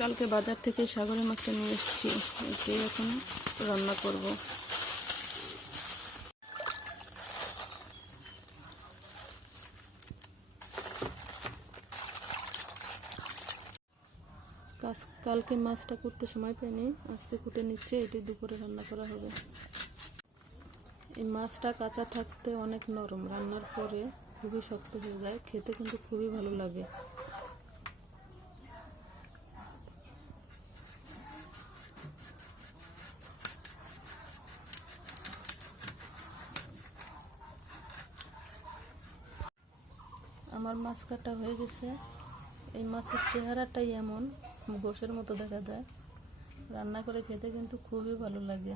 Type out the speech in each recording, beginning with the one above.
কালকে বাজার থেকে সাগরের মাছটা নিয়ে এসেছি, এটাই এখন রান্না করব। কালকে মাছটা করতে সময় পাইনি, আজকে কুটে নিচ্ছে, এটি দুপুরে রান্না করা হবে। এই মাছটা কাঁচা থাকতে অনেক নরম, রান্নার পরে খুবই শক্ত হয়ে যায়, খেতে কিন্তু খুবই ভালো লাগে। আমার মাছ কাটা হয়ে গেছে। এই মাছের চেহারাটাই এমন, গোশের মতো দেখা যায়, রান্না করে খেতে কিন্তু খুবই ভালো লাগে।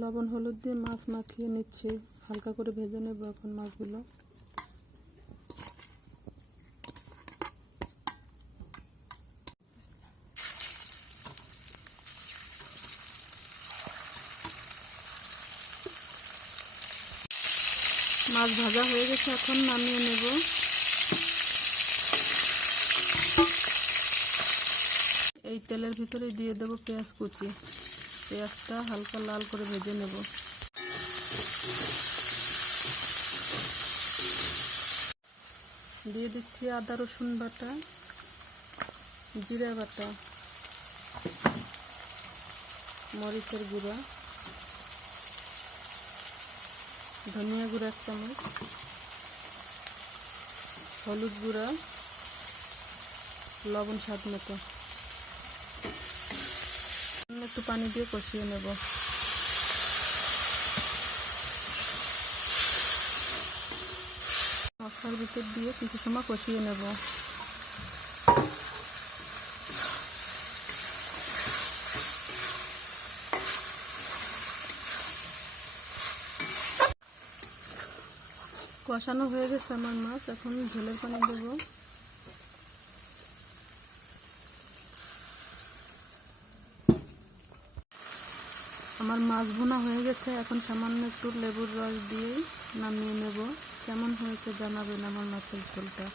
লবণ হলুদ দিয়ে মাছ মাখিয়ে নিচ্ছে, হালকা করে ভেজে নেব এখন মাছগুলো। মাছ ভাজা হয়ে গেছে, এখন নামিয়ে নেব। এই তেলের ভিতরে দিয়ে দেব পেঁয়াজ কুচি। পেঁয়াজটা হালকা লাল করে ভেজে নেব। দিয়ে দিচ্ছি আদা রসুন বাটা, জিরা বাটা, মরিচের গুঁড়া, ধনিয়া গুঁড়া 1 চামচ, হলুদ গুঁড়া, লবণ স্বাদ মতো। একটু পানি দিয়ে কষিয়ে নেব। মশলার ভিতর দিয়ে কিছু সময় কষিয়ে নেব। কষানো হয়ে গেছে আমার মাছ, এখন ঝোলের পানি দেব। আমার মাছ ভুনা হয়ে গেছে, এখন সামান্য একটু লেবুর রস দিয়ে নামিয়ে নেব। কেমন হয়েছে জানাবেন আমার মাছের ঝোলটা।